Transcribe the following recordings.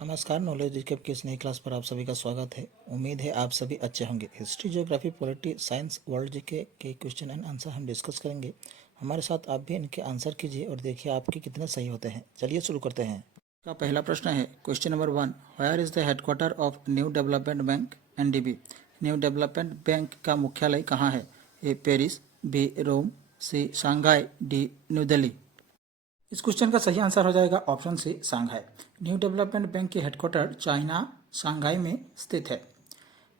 नमस्कार। Knowledge recap की इस नई क्लास पर आप सभी का स्वागत है। उम्मीद है आप सभी अच्छे होंगे। History, geography, polity, science, world GK के क्वेश्चन एंड आंसर हम डिस्कस करेंगे। हमारे साथ आप भी इनके आंसर कीजिए और देखिए आपके कितने सही होते हैं। चलिए शुरू करते हैं। का पहला प्रश्न है question number 1, where is the headquarter of new development bank NDB। New development bank का मुख्यालय कहाँ है? A Paris, B Rome, C Shanghai, D New Delhi. इस क्वेश्चन का सही आंसर हो जाएगा option C Shanghai. New development bank की हेडक्वार्टर चाइना शंघाई में स्थित है।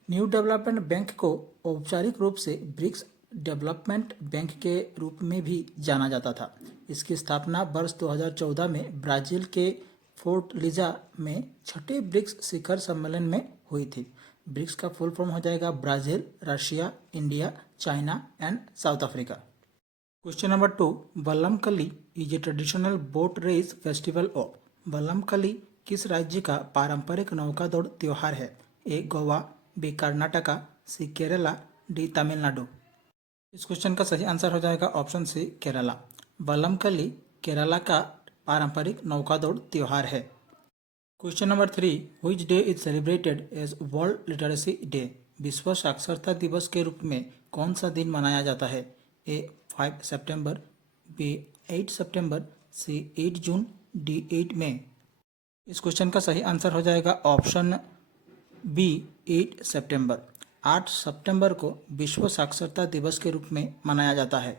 न्यू डेवलपमेंट बैंक को औपचारिक रूप से ब्रिक्स डेवलपमेंट बैंक के रूप में भी जाना जाता था। इसकी स्थापना वर्ष 2014 में ब्राजील के फोर्ट लीजा में छठे ब्रिक्स शिखर सम्मेलन में हुई थी। ब्रिक्स का फुल फॉर्म हो जाएगा Brazil, Russia, India, China and South Africa. Question number 2, Vallamkali is a traditional boat race festival of. Vallamkali किस राज्य का पारंपरिक नौका दौड़ त्योहार है? A Goa, B Karnataka, C Kerala, D Tamil Nadu. इस क्वेश्चन का सही आंसर हो जाएगा ऑप्शन सी केरला। वल्लमकली केरला का पारंपरिक नौका दौड़ त्योहार है। Question number 3, which day is celebrated as world literacy day. विश्व साक्षरता दिवस के रूप में कौन सा दिन मनाया जाता है? ए 5 सितंबर, बी 8 सितंबर, सी 8 जून, डी 8 मई। इस क्वेश्चन का सही आंसर हो जाएगा ऑप्शन बी 8 सितंबर। 8 सितंबर को विश्व साक्षरता दिवस के रूप में मनाया जाता है।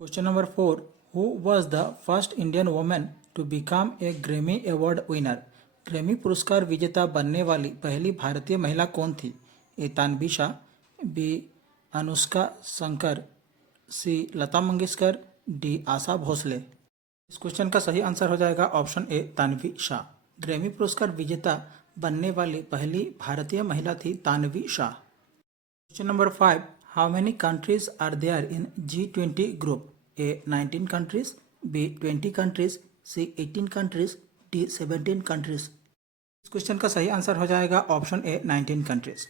Question number 4, who was the first Indian women to become a Grammy award winner. Grammy पुरस्कार विजेता बनने वाली पहली भारतीय महिला कौन थी? A Tanvi Shah, B Anushka Shankar, C Lata Mangeshkar, D Asha Bhosle. इस क्वेश्चन का सही आंसर हो जाएगा option A Tanvi Shah. Grammy पुरस्कार विजेता बनने वाली पहली भारतीय महिला थी Tanvi Shah. Question number 5, how many countries are there in G20 group? A 19 countries, B 20 countries, C 18 countries, D 17 countries. इस क्वेश्चन का सही आंसर हो जाएगा ऑप्शन ए 19 कंट्रीज।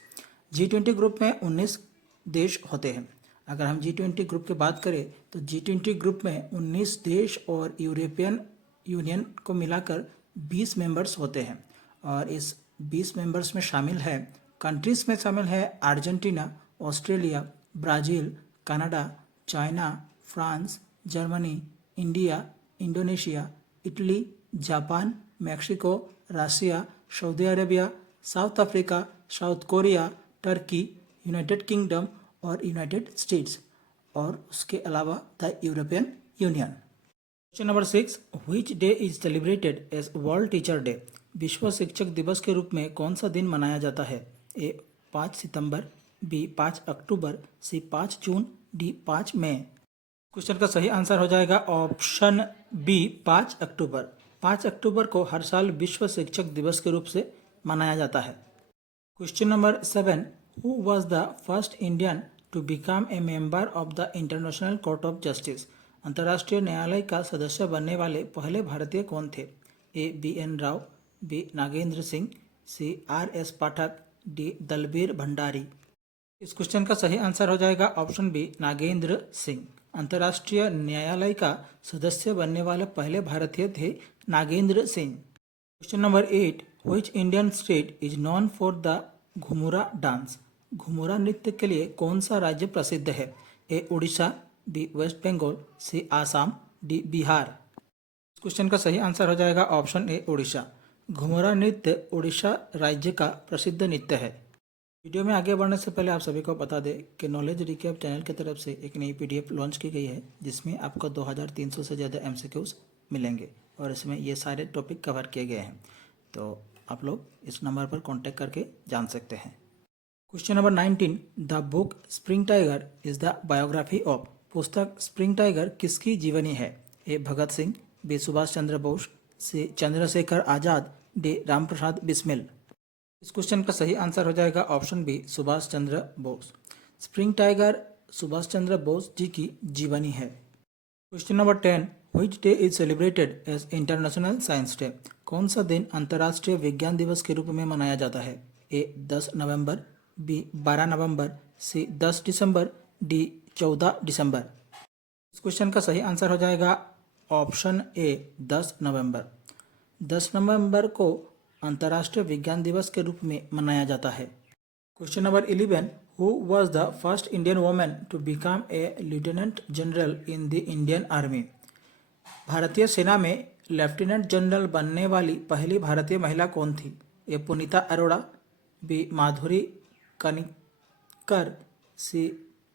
G20 ग्रुप में 19 देश होते हैं। अगर हम G20 ग्रुप की बात करें तो G20 ग्रुप में 19 देश और यूरोपियन यूनियन को मिलाकर 20 मेंबर्स होते हैं। और इस 20 मेंबर्स में शामिल है कंट्रीज में शामिल है Argentina, Australia, Brazil, Canada, China, France, Germany, India, Indonesia, Italy, Japan, Mexico, Russia, Saudi Arabia, South Africa, South Korea, Turkey, United Kingdom और यूनाइटेड स्टेट्स और उसके अलावा the European Union. Question number 6, which day is celebrated as world teacher day. विश्व शिक्षक दिवस के रूप में कौन सा दिन मनाया जाता है? ए 5 सितंबर, बी 5 अक्टूबर, सी 5 जून, डी 5 मई। क्वेश्चन का सही आंसर हो जाएगा ऑप्शन बी 5 अक्टूबर। 5 अक्टूबर को हर साल विश्व शिक्षक दिवस के रूप से मनाया जाता है। Question number 7, who was the first Indian to become a member of the International Court of Justice. अंतर्राष्ट्रीय न्यायालय का सदस्य बनने वाले पहले भारतीय कौन थे? ए BN राव, बी नागेंद्र सिंह, सी RS पाठक, डी दलबीर भंडारी। इस क्वेश्चन का सही आंसर हो जाएगा ऑप्शन बी नागेंद्र सिंह। अंतर्राष्ट्रीय न्यायालय का सदस्य बनने वाले पहले भारतीय थे Nagendra Singh. Question number 8, which Indian state is known for the Ghumura dance. Ghumura नृत्य के लिए कौन सा राज्य प्रसिद्ध है? A Orissa, B West Bengal, C Assam, D Bihar. इस क्वेश्चन का सही आंसर हो जाएगा ऑप्शन ए उड़ीसा। घुमुरा नृत्य उड़ीसा राज्य का प्रसिद्ध नृत्य है। वीडियो में आगे बढ़ने से पहले आप सभी को बता दें कि नॉलेज रिकैप चैनल की तरफ से एक नई PDF लॉन्च की गई है जिसमें आपको 2300 से ज़्यादा MCQs मिलेंगे और इसमें ये सारे टॉपिक कवर किए गए हैं। तो आप लोग इस नंबर पर कांटेक्ट करके जान सकते हैं। Question number 19, the book Spring Tiger is the biography of. पुस्तक स्प्रिंग टाइगर किसकी जीवनी है? A Bhagat Singh, B Subhash Chandra Bose, C Chandrashekhar Azad, D Ramprasad Bismil. इस क्वेश्चन का सही आंसर हो जाएगा option B Subhash Chandra Bose. Spring Tiger Subhash Chandra Bose ji की जीवनी है। Question number 10, which day is celebrated as international science day. कौन सा दिन अंतर्राष्ट्रीय विज्ञान दिवस के रूप में मनाया जाता है? ए 10 नवंबर, बी 12 नवंबर, सी 10 दिसंबर, डी 14 दिसंबर। इस क्वेश्चन का सही आंसर हो जाएगा ऑप्शन ए 10 नवंबर। 10 नवंबर को अंतर्राष्ट्रीय विज्ञान दिवस के रूप में मनाया जाता है? Question number 11, who was the first Indian women to become a lieutenant general in the Indian army? भारतीय सेना में लेफ्टिनेंट जनरल बनने वाली पहली भारतीय महिला कौन थी? ए पुनीता अरोड़ा, बी माधुरी कनिक्कर, सी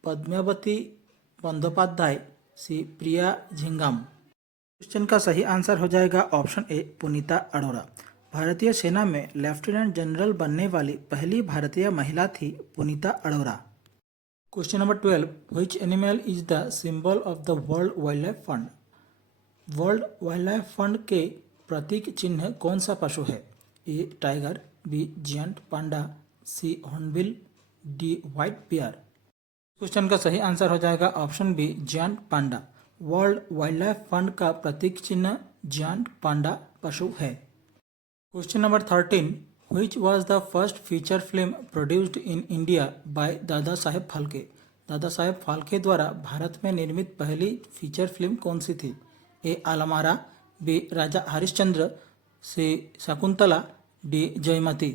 पद्मावती बंदोपाध्याय, सी प्रिया झिंगम। क्वेश्चन का सही आंसर हो जाएगा ऑप्शन ए पुनीता अरोड़ा। भारतीय सेना में लेफ्टिनेंट जनरल बनने वाली पहली भारतीय महिला थी Punita Arora. Question number 12, which animal is the symbol of the World Wildlife Fund? World Wildlife Fund के प्रतीक चिन्ह कौन सा पशु है? A tiger, B giant panda, C hornbill, D white bear. Question का सही आंसर हो जाएगा option B giant panda. World Wildlife Fund का प्रतीक चिन्ह जियंट पांडा पशु है। Question number 13, which was the first feature film produced in India by Dada Saheb Phalke? Dada Saheb Phalke द्वारा भारत में निर्मित पहली फीचर फिल्म कौन सी थी? ए आलमारा, बी राजा हरिश्चंद्र, सी शकुंतला, डी जयमती।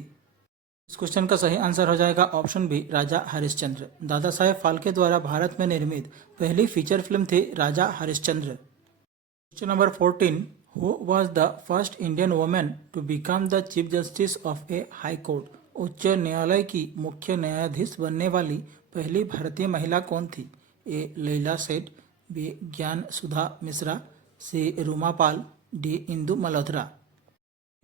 इस क्वेश्चन का सही आंसर हो जाएगा ऑप्शन बी राजा हरिश्चंद्र। दादा साहेब फाल्के द्वारा भारत में निर्मित पहली फीचर फिल्म थी Raja Harishchandra. Question number 14, who was the first Indian women to become the chief justice of a high court? उच्च न्यायालय की मुख्य न्यायाधीश बनने वाली पहली भारतीय महिला कौन थी? ए लैला सेठ, बी ज्ञान सुधा मिश्रा, सी रूमा पाल, डी इंदु मल्होत्रा।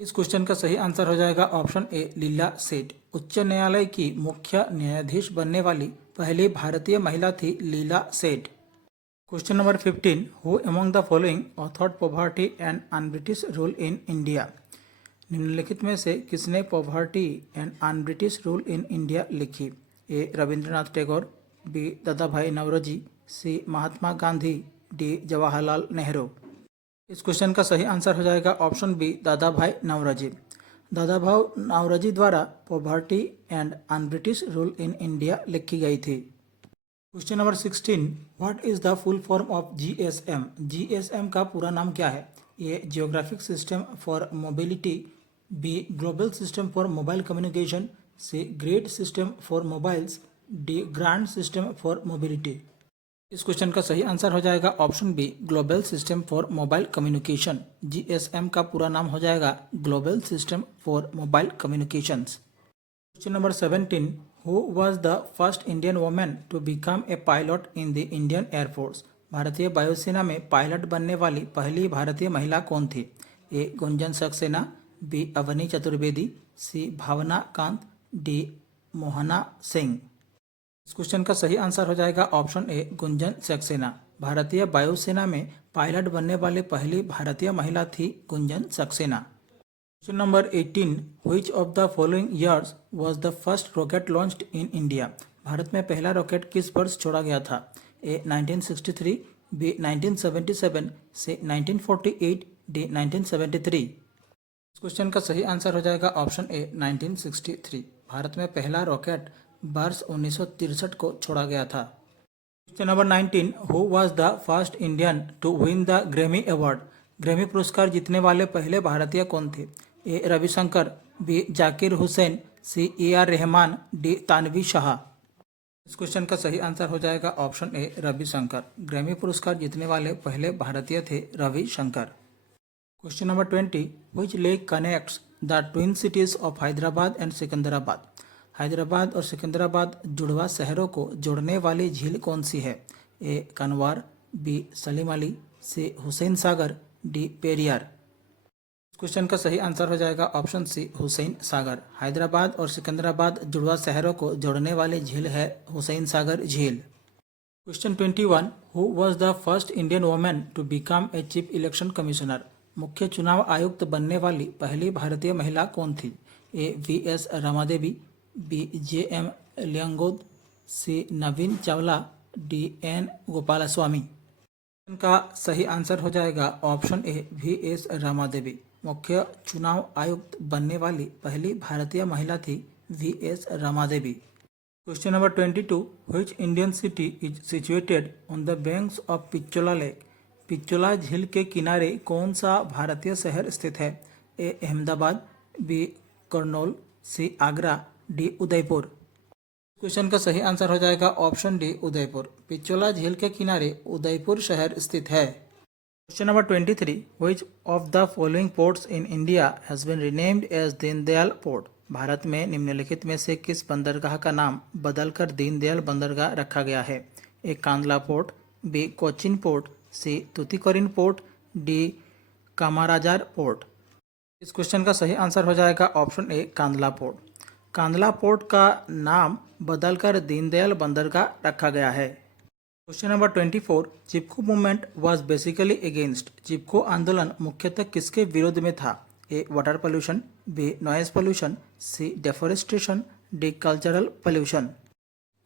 इस क्वेश्चन का सही आंसर हो जाएगा ऑप्शन ए लीला सेठ। उच्च न्यायालय की मुख्य न्यायाधीश बनने वाली पहली भारतीय महिला थी लीला सेठ। Question number 15, who among the following authored poverty and un British rule in India? निम्नलिखित में से किसने poverty and un British rule in India लिखी? ए रविंद्रनाथ टैगोर, बी दादा भाई नौरोजी, सी महात्मा गांधी, डी जवाहरलाल नेहरू। इस क्वेश्चन का सही आंसर हो जाएगा ऑप्शन बी दादा भाई नौरोजी। दादा भाई नौरोजी द्वारा poverty and un British rule in India लिखी गई थी। Question number 16, what is the full form of GSM? GSM का पूरा नाम क्या है? A geographic system for mobility, B global system for mobile communication, C grade system for mobiles, D grand system for mobility. इस question का सही answer हो जाएगा option B global system for mobile communication. GSM का पूरा नाम हो जाएगा global system for mobile communications. Question number 17, who was the first Indian women to become a pilot in the Indian air force? भारतीय वायुसेना में पायलट बनने वाली पहली भारतीय महिला कौन थी? ए गुंजन सक्सेना, बी अवनी चतुर्वेदी, सी भावना कांत, डी मोहना सिंह। इस क्वेश्चन का सही आंसर हो जाएगा ऑप्शन ए गुंजन सक्सेना। भारतीय वायुसेना में पायलट बनने वाली पहली भारतीय महिला थी Gunjan Saxena. Question number 18, which of the following years was the first rocket launched in India? Bharat में पहला रॉकेट किस वर्ष छोड़ा गया था? ए 1963, बी 1977, सी 1948, डी 1973। इस क्वेश्चन का सही आंसर हो जाएगा ऑप्शन ए 1963। भारत में पहला रॉकेट वर्ष 1963 को छोड़ा गया था। Question number 19, who was the first Indian to win the Grammy award? Grammy पुरस्कार जीतने वाले पहले भारतीय कौन थे? A Ravi Shankar, B Zakir Hussain, C A R Rahman, D Tanvi Shah. इस क्वेश्चन का सही आंसर हो जाएगा ऑप्शन ए रविशंकर। ग्रैमी पुरस्कार जीतने वाले पहले भारतीय थे Ravishankar. Question number 20, which lake connects the twin cities of Hyderabad and Secunderabad? Hyderabad और सिकंदराबाद जुड़वा शहरों को जोड़ने वाली झील कौन सी है? ए कनवार, बी सलीम अली, सी हुसैन सागर, डी पेरियार। क्वेश्चन का सही आंसर हो जाएगा ऑप्शन सी हुसैन सागर। हैदराबाद और सिकंदराबाद जुड़वा शहरों को जोड़ने वाली झील है हुसैन सागर झील। Question 21, who was the first Indian women to become a chief election commissioner? मुख्य चुनाव आयुक्त बनने वाली पहली भारतीय महिला कौन थी? A V S Ramadevi, B J M Lyngdoh, C Navin Chawla, D N Gopalaswami. इनका सही आंसर हो जाएगा option A V S Ramadevi. मुख्य चुनाव आयुक्त बनने वाली पहली भारतीय महिला थी V S Ramadevi. Question number 22, which Indian city is situated on the banks of Pichola lake? Pichola झील के किनारे कौन सा भारतीय शहर स्थित है? A Ahmedabad, B Kurnool, C Agra, D Udaipur. Question का सही आंसर हो जाएगा ऑप्शन डी उदयपुर। पिछोला झील के किनारे उदयपुर शहर स्थित है। Question number 23, which of the following ports in India has been renamed as Deendayal port. Bharat में निम्नलिखित में से किस बंदरगाह का नाम बदलकर दीनदयाल बंदरगाह रखा गया है? A Kandla port, B Cochin port, C Tuticorin port, D Kamarajar port. इस क्वेश्चन का सही आंसर हो जाएगा option A Kandla port. Kandla port का नाम बदलकर दीनदयाल बंदरगाह रखा गया है। Question number 24, Chipko movement was basically against. Chipko आंदोलन मुख्यतः किसके विरोध में था? A water pollution, B noise pollution, C deforestation, D cultural pollution.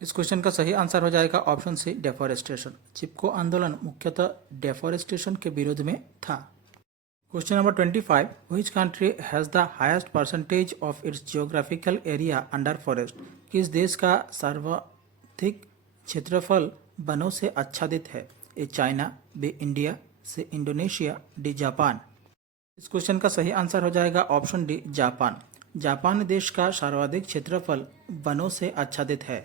इस क्वेश्चन का सही आंसर हो जाएगा ऑप्शन सी डेफोरेस्टेशन। चिपको आंदोलन मुख्यतः डेफोरेस्टेशन के विरोध में था। Question number 25, which country has the highest percentage of its geographical area under forest. किस देश का सर्वाधिक क्षेत्रफल वनों से आच्छादित है? A China, B India, C Indonesia, D Japan. इस क्वेश्चन का सही आंसर हो जाएगा ऑप्शन डी जापान। जापान देश का सर्वाधिक क्षेत्रफल वनों से आच्छादित है।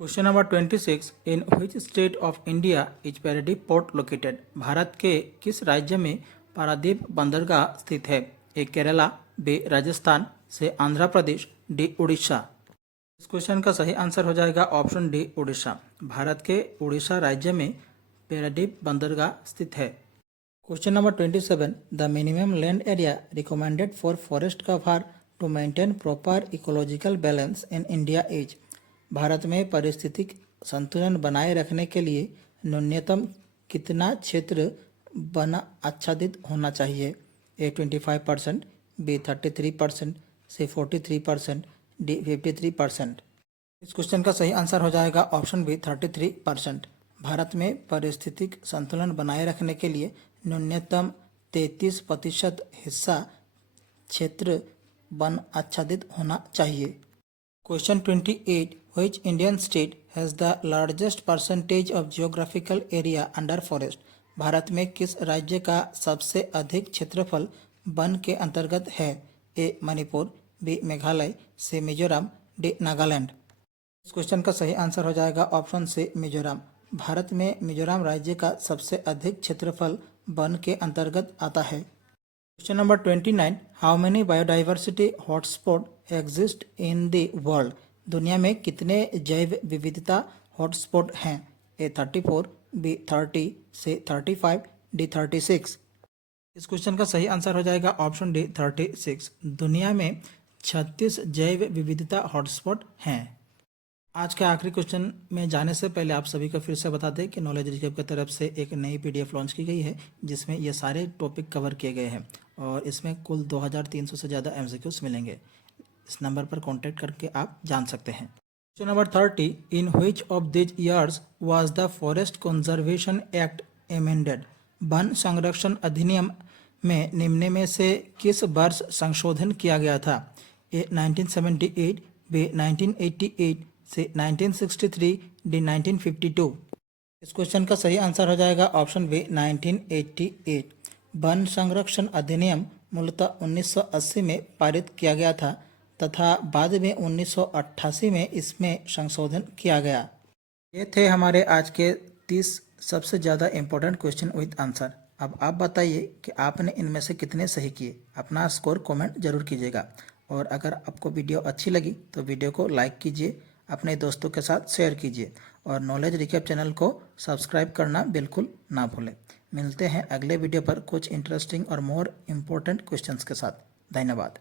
Question number 26, in which state of India is Paradip port located. Bharat के किस राज्य में पारादीप बंदरगाह स्थित है? ए केरला, बी राजस्थान, सी आंध्र प्रदेश, डी उड़ीसा। इस क्वेश्चन का सही आंसर हो जाएगा ऑप्शन डी उड़ीसा। भारत के उड़ीसा राज्य में पैरादीप बंदरगाह स्थित है। Question number 27, the minimum land area recommended for forest cover to maintain proper ecological balance in India is. Bharat में पारिस्थितिक संतुलन बनाए रखने के लिए न्यूनतम कितना क्षेत्र वन आच्छादित होना चाहिए? ए 25%, बी 33%, सी 43%, डी 53%। इस क्वेश्चन का सही आंसर हो जाएगा ऑप्शन बी 33%। भारत में पारिस्थितिक संतुलन बनाए रखने के लिए न्यूनतम 33% हिस्सा क्षेत्र वन आच्छादित होना चाहिए। Question 28, which Indian state has the largest percentage of geographical area under forest. Bharat में किस राज्य का सबसे अधिक क्षेत्रफल वन के अंतर्गत है? ए मणिपुर, बी मेघालय, सी मिजोरम, डी नागालैंड। इस क्वेश्चन का सही आंसर हो जाएगा ऑप्शन सी मिजोरम। भारत में मिजोरम राज्य का सबसे अधिक क्षेत्रफल वन के अंतर्गत आता है। Question number 29, how many biodiversity hotspot exist in the world. दुनिया में कितने जैव विविधता हॉटस्पॉट हैं? ए 34, बी 30, सी 35, डी 36। इस क्वेश्चन का सही आंसर हो जाएगा ऑप्शन डी 36। दुनिया में 36 जैव विविधता हॉटस्पॉट हैं। आज के आखिरी क्वेश्चन में जाने से पहले आप सभी को फिर से बता दें कि नॉलेज रिकैप की तरफ से एक नई PDF लॉन्च की गई है जिसमें ये सारे टॉपिक कवर किए गए हैं और इसमें कुल 2300 से ज़्यादा MCQs मिलेंगे। इस नंबर पर कॉन्टैक्ट करके आप जान सकते हैं। Question number 30, in which of this years was the forest conservation act amended. One संरक्षण अधिनियम में निम्न में से किस वर्ष संशोधन किया गया था? ए 1978, बी 1988, सी 1963, डी 1952। इस क्वेश्चन का सही आंसर हो जाएगा ऑप्शन बी 1988। वन संरक्षण अधिनियम मूलतः 1980 में पारित किया गया था तथा बाद में 1988 में इसमें संशोधन किया गया। ये थे हमारे आज के 30 सबसे ज़्यादा इम्पोर्टेंट क्वेश्चन विद आंसर। अब आप बताइए कि आपने इनमें से कितने सही किए। अपना स्कोर कमेंट जरूर कीजिएगा और अगर आपको वीडियो अच्छी लगी तो वीडियो को लाइक कीजिए, अपने दोस्तों के साथ शेयर कीजिए और नॉलेज रिकैप चैनल को सब्सक्राइब करना बिल्कुल ना भूलें। मिलते हैं अगले वीडियो पर कुछ इंटरेस्टिंग और मोर इम्पोर्टेंट क्वेश्चंस के साथ। धन्यवाद।